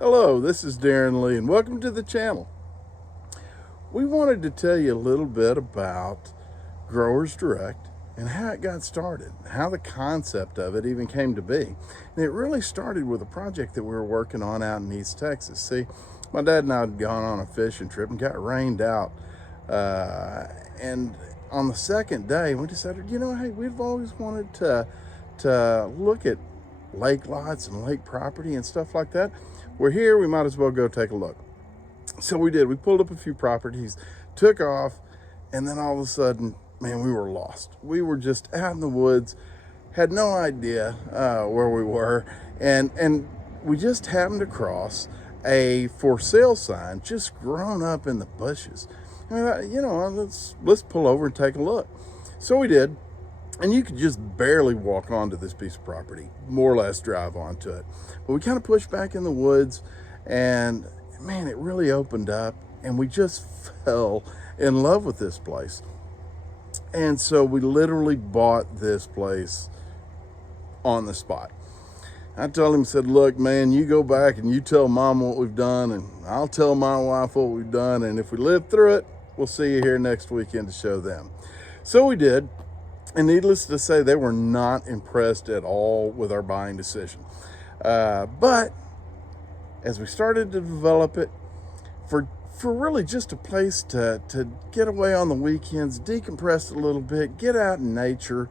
Hello, this is Darren Lee, and welcome to the channel. We wanted to tell you a little bit about Growers Direct and how it got started, how the concept of it even came to be. And it really started with a project that we were working on out in East Texas. See, my dad and I had gone on a fishing trip and got rained out. And on the second day, we decided, hey, we've always wanted to look at lake lots and lake property and stuff like that. We're here, we might as well go take a look. So we did. We pulled up a few properties, took off, and then all of a sudden, man, we were lost. We were just out in the woods, had no idea where we were, and we just happened to cross a for sale sign just grown up in the bushes. And let's pull over and take a look. So we did. And you could just barely walk onto this piece of property, more or less drive onto it. But we kind of pushed back in the woods, and man, it really opened up, and we just fell in love with this place. And so we literally bought this place on the spot. I told him, said, look, man, you go back and you tell mom what we've done, and I'll tell my wife what we've done, and if we live through it, we'll see you here next weekend to show them. So we did. And needless to say, they were not impressed at all with our buying decision. But as we started to develop it, for really just a place to get away on the weekends, decompress a little bit, get out in nature,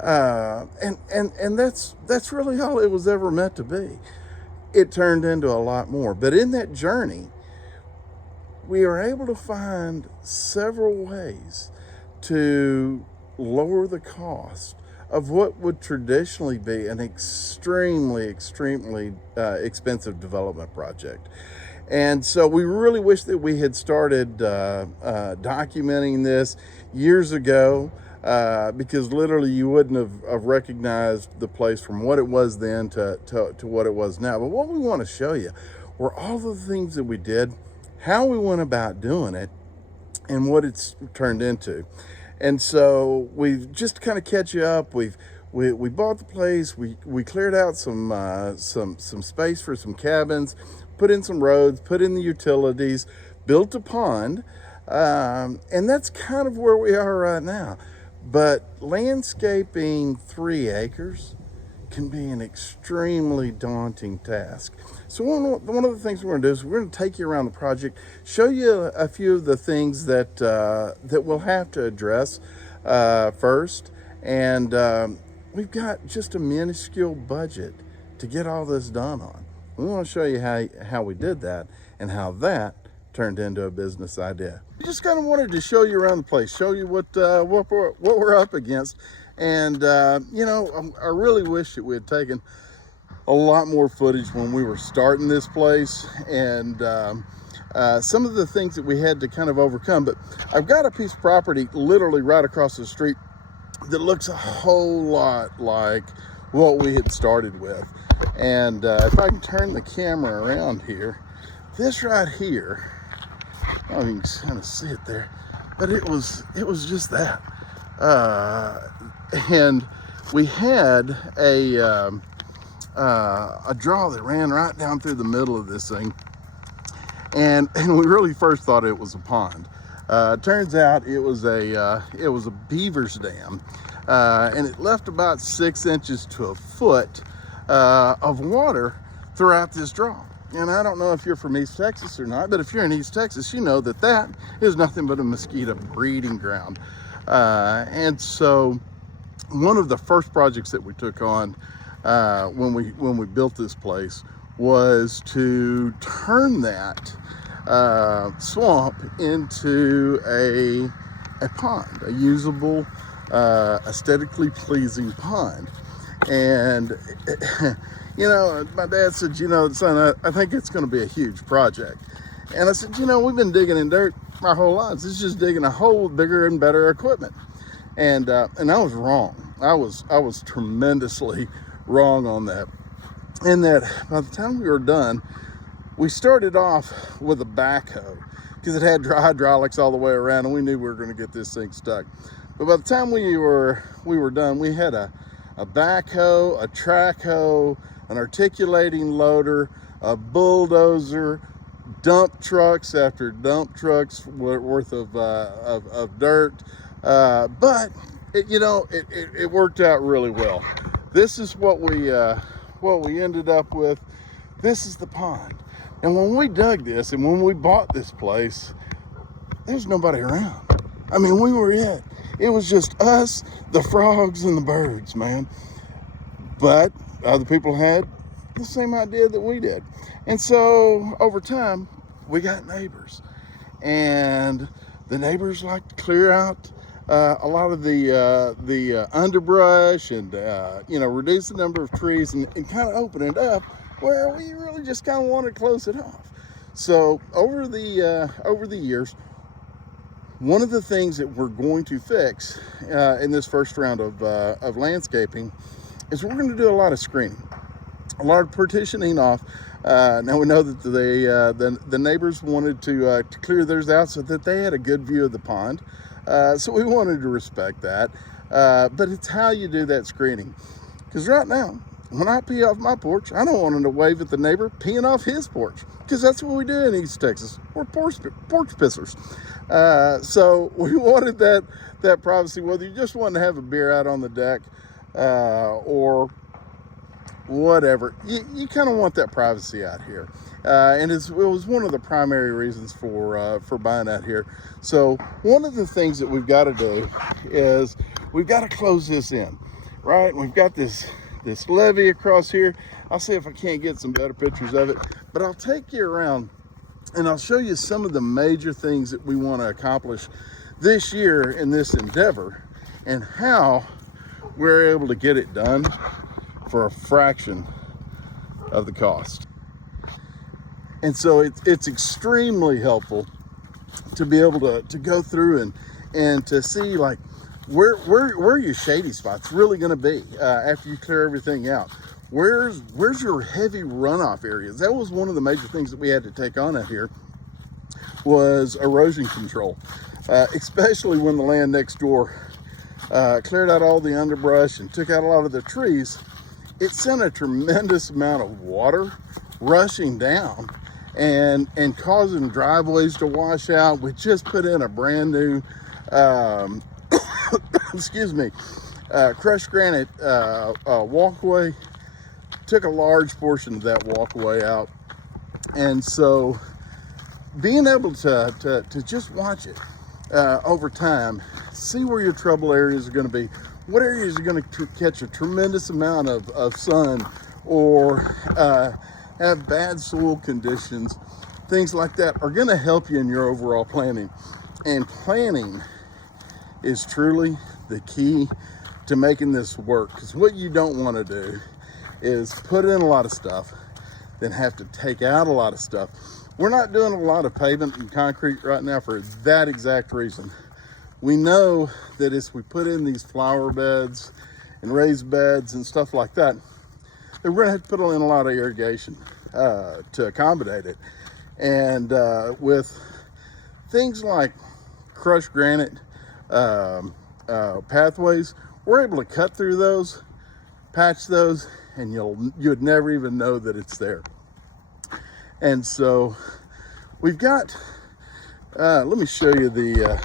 and that's really all it was ever meant to be. It turned into a lot more. But in that journey, we were able to find several ways to lower the cost of what would traditionally be an extremely expensive development project. And so we really wish that we had started documenting this years ago, because literally you wouldn't have recognized the place from what it was then to what it was now. But what we want to show you were all the things that we did, how we went about doing it, and what it's turned into. And so we've just to kind of catch you up. We bought the place. We cleared out some space for some cabins, put in some roads, put in the utilities, built a pond, and that's kind of where we are right now. But landscaping 3 acres can be an extremely daunting task. So one of the things we're going to do is we're going to take you around the project, show you a few of the things that we'll have to address first, and we've got just a minuscule budget to get all this done on. We want to show you how we did that and how that turned into a business idea. We just kind of wanted to show you around the place, show you what we're up against, and I really wish that we had taken a lot more footage when we were starting this place, and some of the things that we had to kind of overcome. But I've got a piece of property literally right across the street that looks a whole lot like what we had started with. And if I can turn the camera around here, this right here, I don't know if you can kind of see it there, but it was just that. And we had a draw that ran right down through the middle of this thing, and we really first thought it was a pond. Turns out it was a beaver's dam, and it left about 6 inches to a foot of water throughout this draw. And I don't know if you're from East Texas or not, but if you're in East Texas, you know that is nothing but a mosquito breeding ground. And so one of the first projects that we took on when we built this place was to turn that swamp into a pond, a usable, aesthetically pleasing pond. And my dad said, son, I think it's going to be a huge project. And I said, we've been digging in dirt our whole lives. It's just digging a hole with bigger and better equipment. And I was wrong. I was tremendously wrong on that. And that by the time we were done, we started off with a backhoe because it had hydraulics all the way around, and we knew we were going to get this thing stuck. But by the time we were done, we had a backhoe, a track hoe, an articulating loader, a bulldozer, dump trucks after dump trucks worth of dirt. But it worked out really well. This is what we ended up with. This is the pond. And when we dug this and when we bought this place, there's nobody around. I mean, we were it. It was just us, the frogs, and the birds, man. But other people had the same idea that we did. And so over time, we got neighbors. And the neighbors like to clear out a lot of the underbrush and reduce the number of trees and kind of open it up where we really just kind of want to close it off. So over the years, one of the things that we're going to fix in this first round of landscaping is we're going to do a lot of screening, a lot of partitioning off. Now we know that the neighbors wanted to clear theirs out so that they had a good view of the pond. So we wanted to respect that. But it's how you do that screening. Because right now, when I pee off my porch, I don't want him to wave at the neighbor peeing off his porch. Because that's what we do in East Texas. We're porch pissers. So we wanted that privacy, whether you just wanted to have a beer out on the deck or whatever. You kind of want that privacy out here. And it was one of the primary reasons for buying out here. So one of the things that we've got to do is we've got to close this in, right? We've got this levee across here. I'll see if I can't get some better pictures of it, but I'll take you around and I'll show you some of the major things that we want to accomplish this year in this endeavor and how we're able to get it done for a fraction of the cost. And so it's extremely helpful to be able to go through and to see like where your shady spots really going to be after you clear everything out. Where's your heavy runoff areas? That was one of the major things that we had to take on out here was erosion control, especially when the land next door cleared out all the underbrush and took out a lot of the trees. It sent a tremendous amount of water rushing down and causing driveways to wash out. We just put in a brand new crushed granite walkway. Took a large portion of that walkway out. And so being able to just watch it over time, see where your trouble areas are going to be, what areas are going to catch a tremendous amount of sun or have bad soil conditions, things like that are going to help you in your overall planning. And planning is truly the key to making this work, because what you don't want to do is put in a lot of stuff, then have to take out a lot of stuff. We're not doing a lot of pavement and concrete right now for that exact reason. We know that as we put in these flower beds and raised beds and stuff like that, we're gonna have to put in a lot of irrigation to accommodate it. And with things like crushed granite pathways, we're able to cut through those, patch those, and you'd never even know that it's there. And so we've got, let me show you the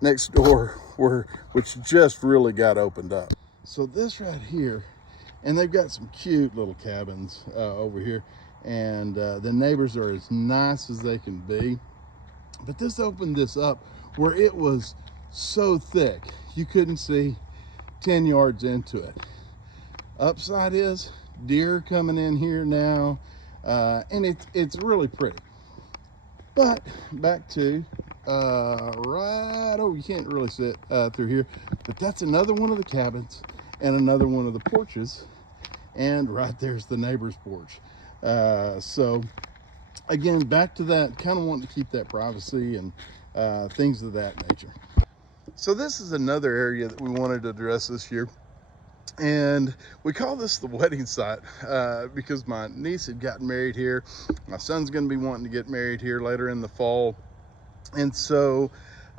next door which just really got opened up. So this right here, and they've got some cute little cabins over here, and the neighbors are as nice as they can be. But this opened this up where it was so thick you couldn't see 10 yards into it. Upside is deer coming in here now, and it's really pretty. But back to you can't really sit through here, but that's another one of the cabins and another one of the porches, and right there's the neighbor's porch. So again, back to that, kind of wanting to keep that privacy and things of that nature. So this is another area that we wanted to address this year, and we call this the wedding site because my niece had gotten married here. My son's going to be wanting to get married here later in the fall. And so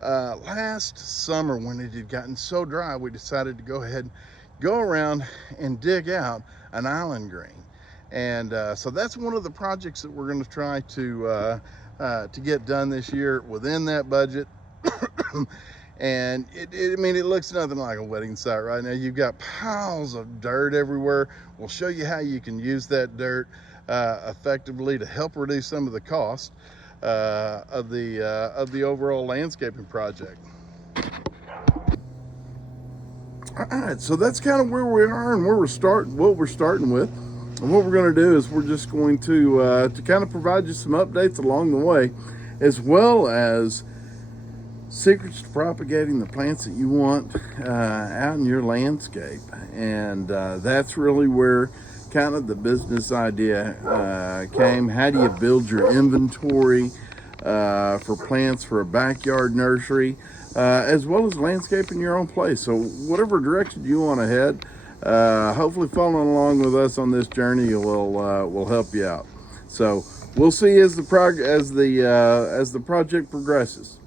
last summer, when it had gotten so dry, we decided to go ahead and go around and dig out an island green. And so that's one of the projects that we're going to try to get done this year within that budget. And I mean, it looks nothing like a wedding site right now. You've got piles of dirt everywhere. We'll show you how you can use that dirt effectively to help reduce some of the cost of the overall landscaping project. All right, so that's kind of where we are and what we're starting with. And what we're going to do is we're just going to kind of provide you some updates along the way, as well as secrets to propagating the plants that you want out in your landscape. And that's really where kind of the business idea came. How do you build your inventory for plants for a backyard nursery, as well as landscaping your own place? So whatever direction you want to head, hopefully following along with us on this journey will help you out. So we'll see as the project progresses.